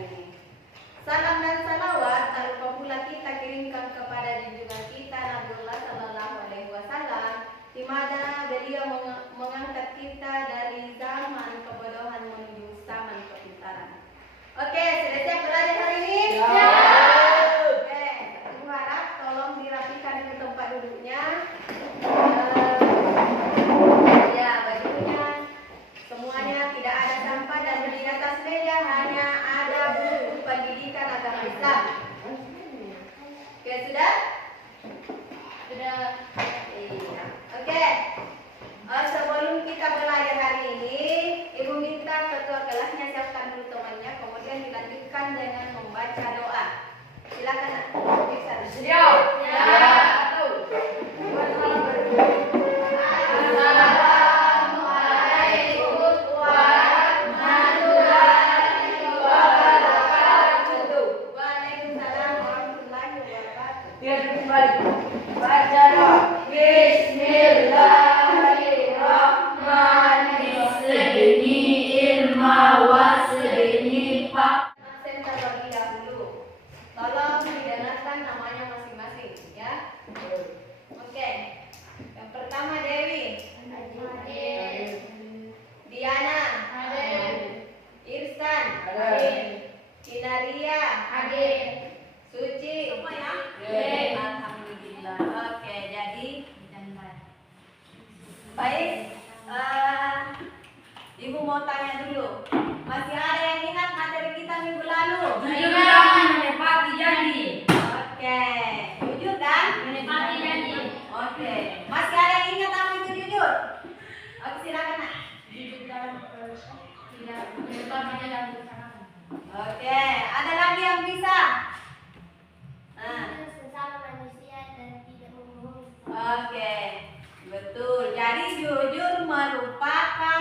hari ini. Salam dan salawat tak lupa pula kita kirimkan kepada junjungan kita Nabiullah Sallallahu Alaihi Wasallam, di mana beliau mengangkat kita dari zaman kebodohan menuju zaman kepintaran. Oke, sudah siap belajar hari ini? Ya. Oke, aku harap tolong dirapikan di tempat duduknya. Ya, bajunya semuanya tidak ada sampah dan di atas meja hanya ada buku pendidikan agama Islam. Oke, sudah? Sudah. Iya. Oke. Sebelum kita belajar hari ini, Ibu minta ketua kelasnya siapkan dulu temannya, kemudian dilanjutkan dengan membaca doa. Silakan. Bisa. Siap. Ya. Tolong didengarkan namanya masing-masing ya. Oke. Yang pertama Dewi. Diana. Irsan. Kinaria. Suci. Alhamdulillah. Oke, jadi baik. Ibu mau tanya dulu. Masih ada yang ingat materi kita minggu lalu? Menepati janji. Oke, jujur kan? Menepati janji. Oke, masih ada yang ingat apa itu jujur? Oke, silakan nak. Jujur dalam tidak menepati dalam bersama. Oke, ada lagi yang bisa? Sesama manusia dan tidak membohongi. Oke, betul. Jadi jujur merupakan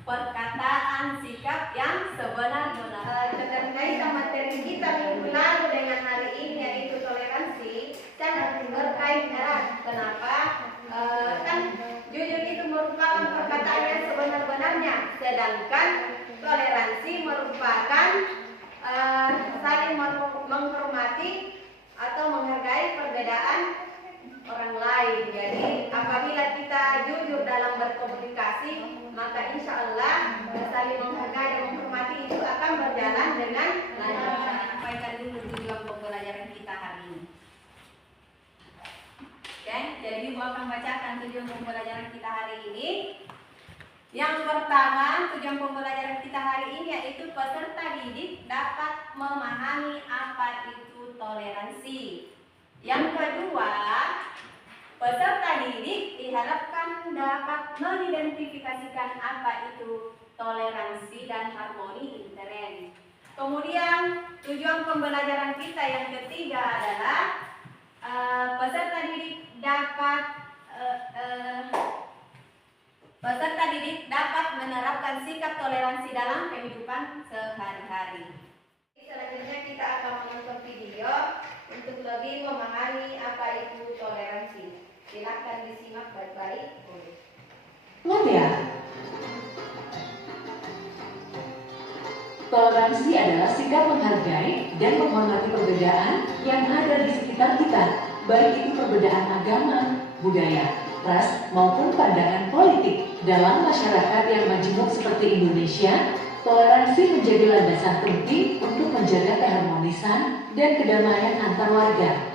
perkataan sikap yang sebenar-benar. Terkait materi kita minggu lalu dengan hari ini yaitu toleransi, sangat berkait erat. Kenapa? Kan jujur itu merupakan perkataan yang sebenar-benarnya, sedangkan toleransi merupakan saling menghormati atau menghargai perbedaan orang lain. Jadi apabila kita jujur dalam berkomunikasi, maka insya Allah saling menghargai dan menghormati itu akan berjalan dengan lancar. Saya sampaikan dulu tujuan pembelajaran kita hari ini. Oke, jadi Ibu akan bacakan tujuan pembelajaran kita hari ini. Yang pertama, tujuan pembelajaran kita hari ini yaitu peserta didik dapat memahami apa itu toleransi. Yang kedua, peserta didik diharapkan dapat mengidentifikasikan apa itu toleransi dan harmoni intern. Kemudian tujuan pembelajaran kita yang ketiga adalah peserta didik dapat menerapkan sikap toleransi dalam kehidupan sehari-hari. Selanjutnya kita akan menonton video untuk lebih memahami apa itu toleransi. Silakan disimak baik-baik. Ya, toleransi adalah sikap menghargai dan menghormati perbedaan yang ada di sekitar kita, baik itu perbedaan agama, budaya, ras, maupun pandangan politik. Dalam masyarakat yang majemuk seperti Indonesia, toleransi menjadi landasan penting untuk menjaga keharmonisan dan kedamaian antar warga.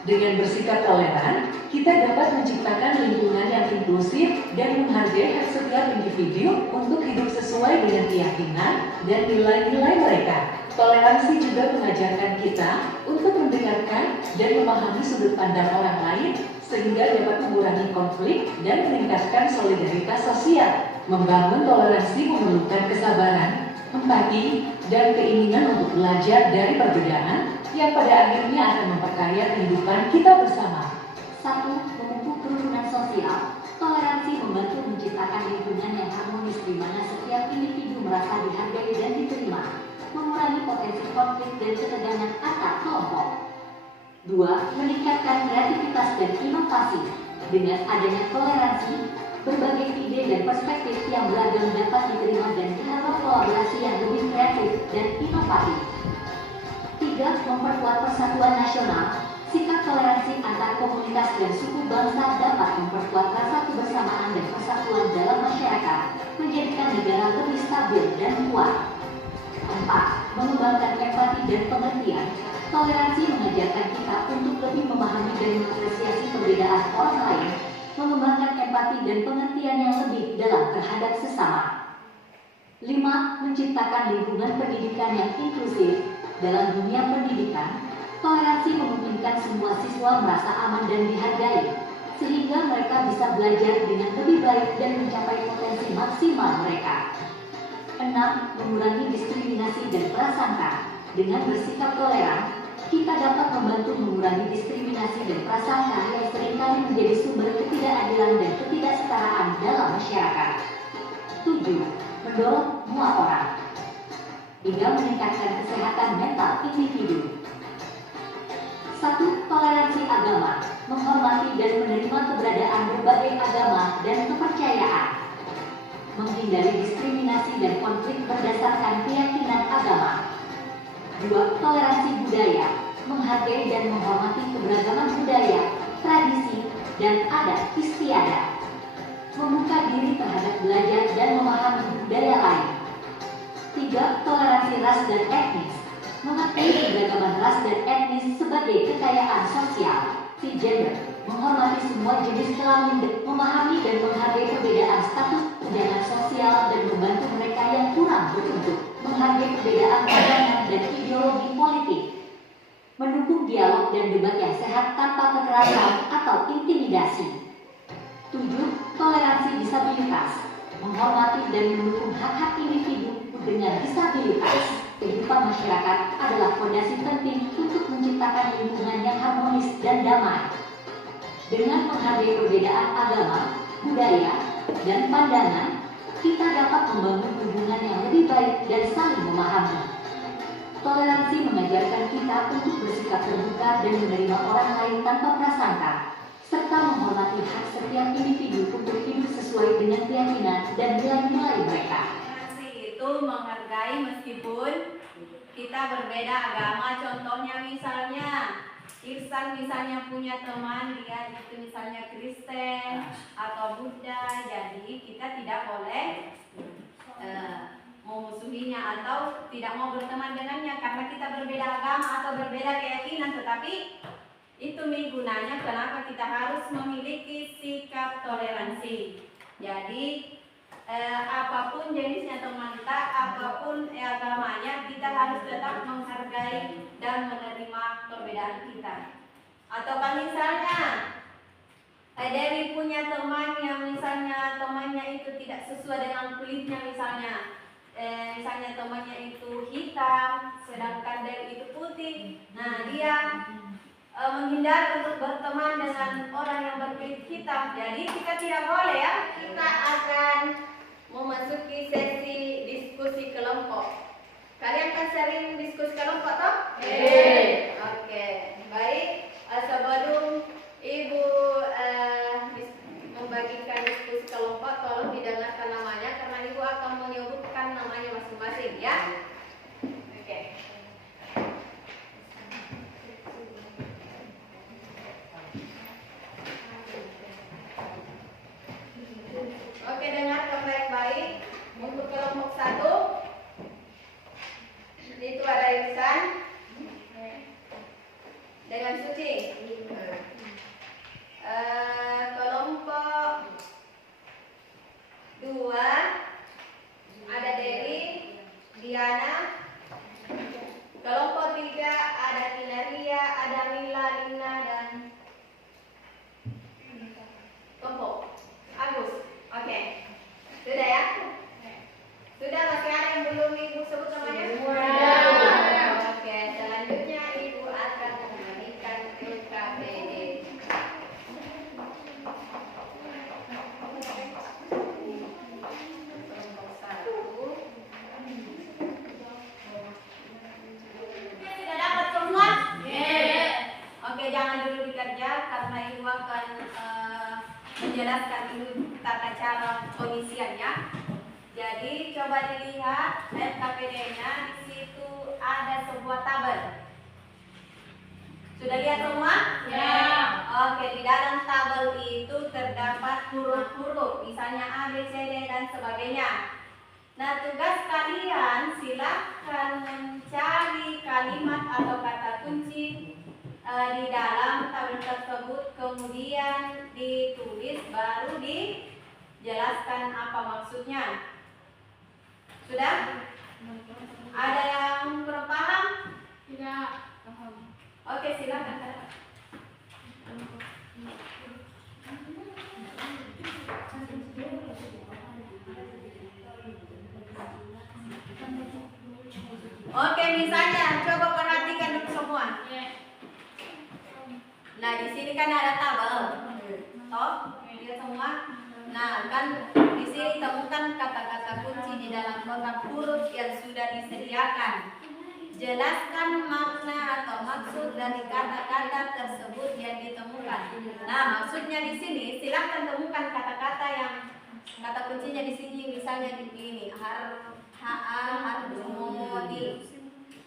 Dengan bersikap toleran, kita dapat menciptakan lingkungan yang inklusif dan menghargai hak setiap individu untuk hidup sesuai dengan keyakinan dan nilai-nilai mereka. Toleransi juga mengajarkan kita untuk mendengarkan dan memahami sudut pandang orang lain sehingga dapat mengurangi konflik dan meningkatkan solidaritas sosial. Membangun toleransi memerlukan kesabaran, empati, dan keinginan untuk belajar dari perbedaan yang pada akhirnya akan memperkaya kehidupan kita bersama. 1. Memupuk kerukunan sosial. Toleransi membantu menciptakan lingkungan yang harmonis di mana setiap individu merasa dihargai dan diterima, mengurangi potensi konflik dan ketegangan antar kelompok. 2. Meningkatkan kreativitas dan inovasi. Dengan adanya toleransi, berbagai ide dan perspektif yang beragam dapat diterima dan diharapkan kolaborasi yang lebih kreatif dan inovatif. 3. Memperkuat persatuan nasional. Sikap toleransi antar komunitas dan suku bangsa dapat memperkuat rasa kebersamaan dan persatuan dalam masyarakat, menjadikan negara lebih stabil dan kuat. 4. Mengembangkan empati dan pengertian. Toleransi mengajarkan kita untuk lebih memahami dan mengapresiasi perbedaan orang lain, mengembangkan empati dan pengertian yang lebih dalam terhadap sesama. 5. Menciptakan lingkungan pendidikan yang inklusif. Dalam dunia pendidikan, toleransi memungkinkan semua siswa merasa aman dan dihargai, sehingga mereka bisa belajar dengan lebih baik dan mencapai potensi maksimal mereka. 6. Mengurangi diskriminasi dan prasangka. Dengan bersikap toleran, kita dapat membantu mengurangi diskriminasi dan prasangka yang seringkali menjadi sumber ketidakadilan dan ketidaksetaraan dalam masyarakat. 7. Mendorong semua orang hingga meningkatkan kesehatan mental individu. 1. Toleransi agama. Menghormati dan menerima keberadaan berbagai agama dan kepercayaan. Menghindari diskriminasi dan konflik berdasarkan keyakinan agama. 2. Toleransi budaya. Menghargai dan menghormati keberagaman budaya, tradisi, dan adat istiadat. Membuka diri terhadap belajar dan memahami budaya lain. 3. Toleransi ras dan etnis. Mengakui keberagaman ras dan etnis sebagai kekayaan sosial, gender, menghormati semua jenis kelamin, memahami dan menghargai perbedaan status, tunjangan sosial, dan membantu mereka yang kurang beruntung, menghargai perbedaan agama dan ideologi politik, mendukung dialog dan debat yang sehat tanpa kekerasan atau intimidasi. 7. Toleransi disabilitas. Menghormati dan mendukung hak-hak individu dengan disabilitas. Kehidupan masyarakat adalah fondasi penting untuk menciptakan lingkungan yang harmonis dan damai. Dengan menghargai perbedaan agama, budaya, dan pandangan, kita dapat membangun hubungan yang lebih baik dan saling memahami. Toleransi mengajarkan kita untuk bersikap terbuka dan menerima orang lain tanpa prasangka, serta menghormati hak setiap individu untuk hidup sesuai dengan keyakinan dan nilai-nilai mereka. Toleransi itu menghargai meskipun kita berbeda agama. Contohnya misalnya Irsan misalnya punya teman dia itu misalnya Kristen atau Buddha, jadi kita tidak boleh memusuhinya atau tidak mau berteman dengannya karena kita berbeda agama atau berbeda keyakinan. Tetapi itu gunanya kenapa kita harus memiliki sikap toleransi. Jadi apapun jenisnya teman kita, apapun agamanya, kita harus tetap menghargai dan menerima perbedaan kita. Atau kan misalnya Dewi punya teman yang misalnya temannya itu tidak sesuai dengan kulitnya misalnya. Misalnya temannya itu hitam, sedangkan Dewi itu putih. Nah dia menghindar untuk berteman dengan orang yang berkulit hitam. Jadi kita tidak boleh ya. Kita akan memasuki sesi diskusi kelompok. Kalian kan sering diskusi kelompok toh? Oke, baik. Sebelum Ibu membagikan diskusi kelompok, tolong didengarkan namanya karena Ibu akan menyebutkan namanya masing-masing ya. Oke. Oke, dengarkan baik-baik. Untuk kelompok 1 itu ada Irsan dengan Suci. Kelompok 2 ada Dewi, Diana. Kelompok 3 ada Kinaria, ada Mila, Lina, dan Tompo Agus. Oke, sudah ya? Sudah, masih ada yang belum Ibu sebut namanya? Oke, selanjutnya Ibu akan memberikan LKPD. Sudah dapat semua? Oke, jangan dulu dikerja karena Ibu akan menjelaskan dulu tata cara pengisiannya. Jadi coba dilihat LKPD-nya di membuat tabel. Sudah lihat semua? Ya. Oke, di dalam tabel itu terdapat huruf-huruf, misalnya A, B, C, D, dan sebagainya. Nah, tugas kalian silakan mencari kalimat atau kata kunci di dalam tabel tersebut, kemudian ditulis, baru dijelaskan apa maksudnya. Sudah? Ada yang kurang paham? Tidak paham. Oke, silakan. Oke, misalnya coba perhatikan dulu semua. Nah, di sini kan ada tabel. Toh, lihat semua. Nah, kan di sini temukan kata-kata kunci di dalam kotak huruf yang sudah disediakan. Jelaskan makna atau maksud dari kata-kata tersebut yang ditemukan. Nah, maksudnya di sini silakan temukan kata-kata yang kata kuncinya di sini, misalnya di sini harmoni.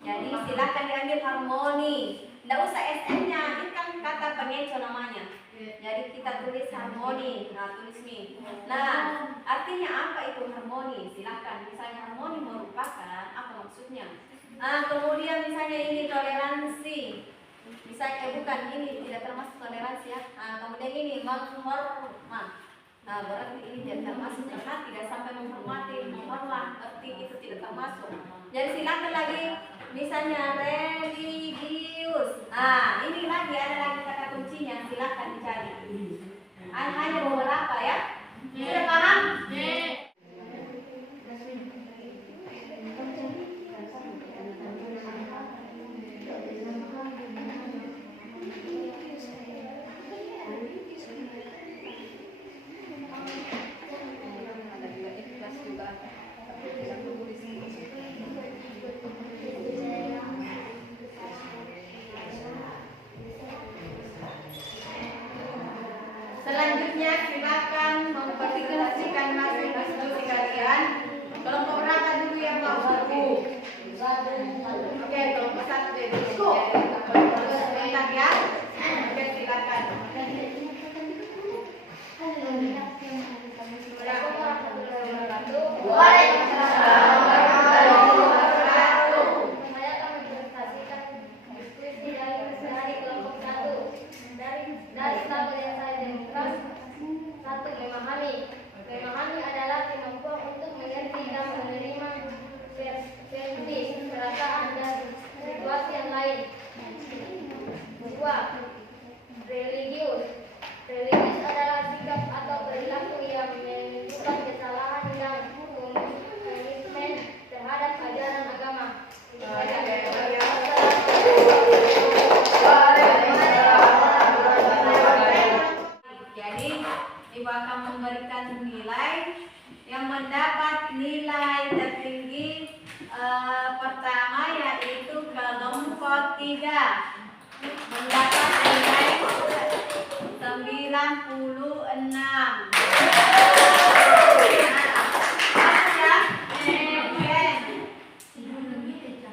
Jadi silakan diambil harmoni. Tidak usah SM-nya, ini kan kata pengeco namanya. Jadi kita tulis harmoni. Nah, tulis nih. Nah, artinya apa itu harmoni? Silakan. Misalnya harmoni merupakan apa maksudnya? Nah, kemudian misalnya ini toleransi. Misalnya bukan, ini tidak termasuk toleransi ya. Nah, kemudian ini menghormat. Nah, berarti ini tidak termasuk karena tidak sampai menghormati, menghormat, arti itu tidak termasuk. Jadi silakan lagi, misalnya religius. Nah, ini lagi ada lagi kata kuncinya, silakan dicari. Hanya beberapa ya. Sudah paham? Selanjutnya silakan memperhatikan hasil diskusi kalian. Kelompok berapa dulu yang mau buku? Oke, kelompok 1 deh. Kelompok sebentar ya. Oke, silakan. Memahami adalah kemampuan untuk mengerti dan menerima perspektif, perasaan dan situasi yang lain. 2. Religius. Religius adalah sikap atau perilaku yang menunjukkan kesalahan dan komitmen terhadap ajaran agama. Jadi, Ibu akan memberikan nilai yang mendapat nilai tertinggi pertama yaitu kelompok 3 mendapat nilai 96.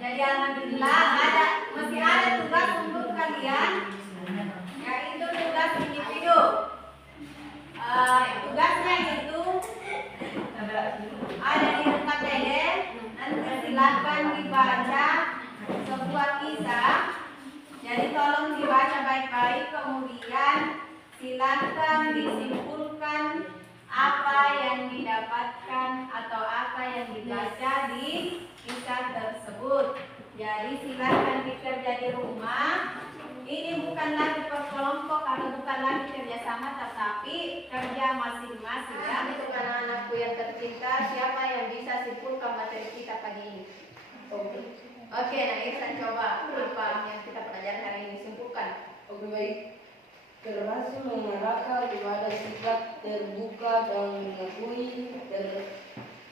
Jadi alhamdulillah masih ada tugas untuk kalian, yaitu tugas individu. Tugasnya itu ada di KTD. Nanti silakan dibaca sebuah kisah. Jadi tolong dibaca baik-baik, kemudian silakan disimpulkan apa yang didapatkan atau apa yang dibaca di kisah tersebut. Jadi silakan dikerja di rumah. Ini bukan lagi perkelompok atau bukan lagi kerjasama, tetapi kerja masing-masing ya. Untuk anak-anakku yang tercinta, siapa yang bisa simpulkan materi kita pagi ini? Oke, nah Ihsan coba apa yang kita pelajari hari ini, simpulkan. Oke, baik. Toleransi mengarahkan kepada sikap terbuka dan mengakui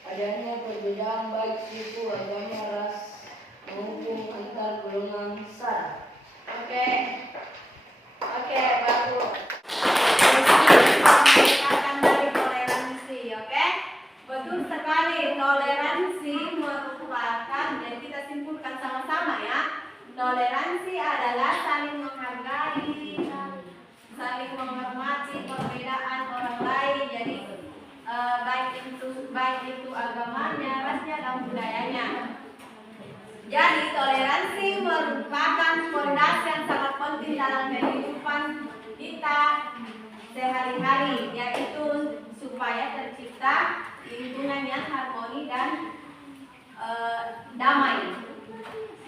adanya perbedaan baik suku, agama, ras maupun antar golongan sara. Oke, bagus. Akan dari toleransi, oke? Betul sekali, toleransi merupakan, dan kita simpulkan sama-sama ya. Toleransi adalah saling menghargai, saling menghormati perbedaan orang lain. Jadi baik itu agamanya, rasnya dan budayanya. Jadi toleransi merupakan fondasi yang sangat penting dalam kehidupan kita sehari-hari, yaitu supaya tercipta lingkungan yang harmoni dan damai.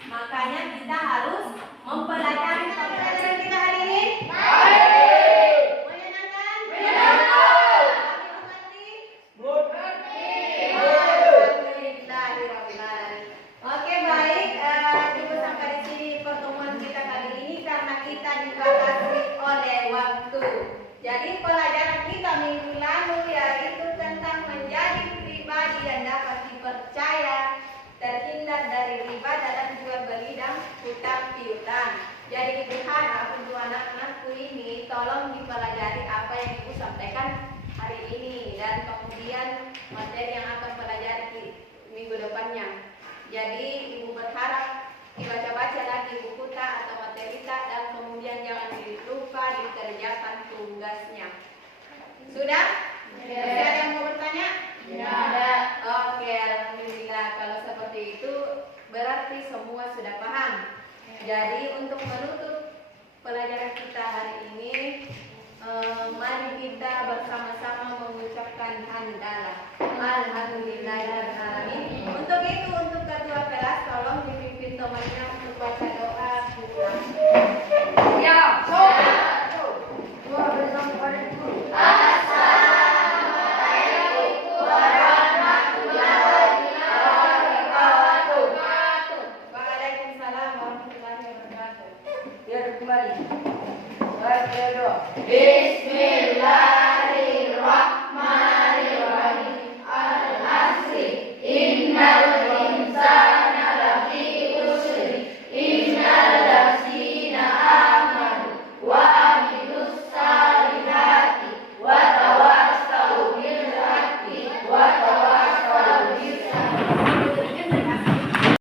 Makanya kita harus mempelajari pelajaran kita hari ini. Baik. Menyenangkan? Menyenangkan. Oke, baik. Cukup sampai di sini pertemuan kita kali ini karena kita dibatasi oleh waktu. Jadi pelajaran kita minggu lalu yaitu tentang menjadi pribadi yang dapat dipercaya, terhindar dari riba dalam jual beli dan hutang piutang. Jadi ibu harap untuk anak-anakku ini tolong dipelajari apa yang ibu sampaikan hari ini dan kemudian materi yang akan pelajari di minggu depannya. Jadi ibu berharap dibaca-baca lagi buku tak atau materi tak dan kemudian jangan lupa dikerjakan tugasnya. Sudah? Masih ada yang mau bertanya? Tidak ada. Oke, alhamdulillah. Kalau seperti itu berarti semua sudah paham. Jadi untuk menutup pelajaran kita hari ini, mari kita bersama-sama mengucapkan hamdalah. Alhamdulillahirrahmanirrahim. Untuk itu, untuk ketua kelas tolong dipimpin temannya untuk baca doa. Ya. Doa bersama pada guru. Ya, kembali. Baik, ya, doa. Bismillah.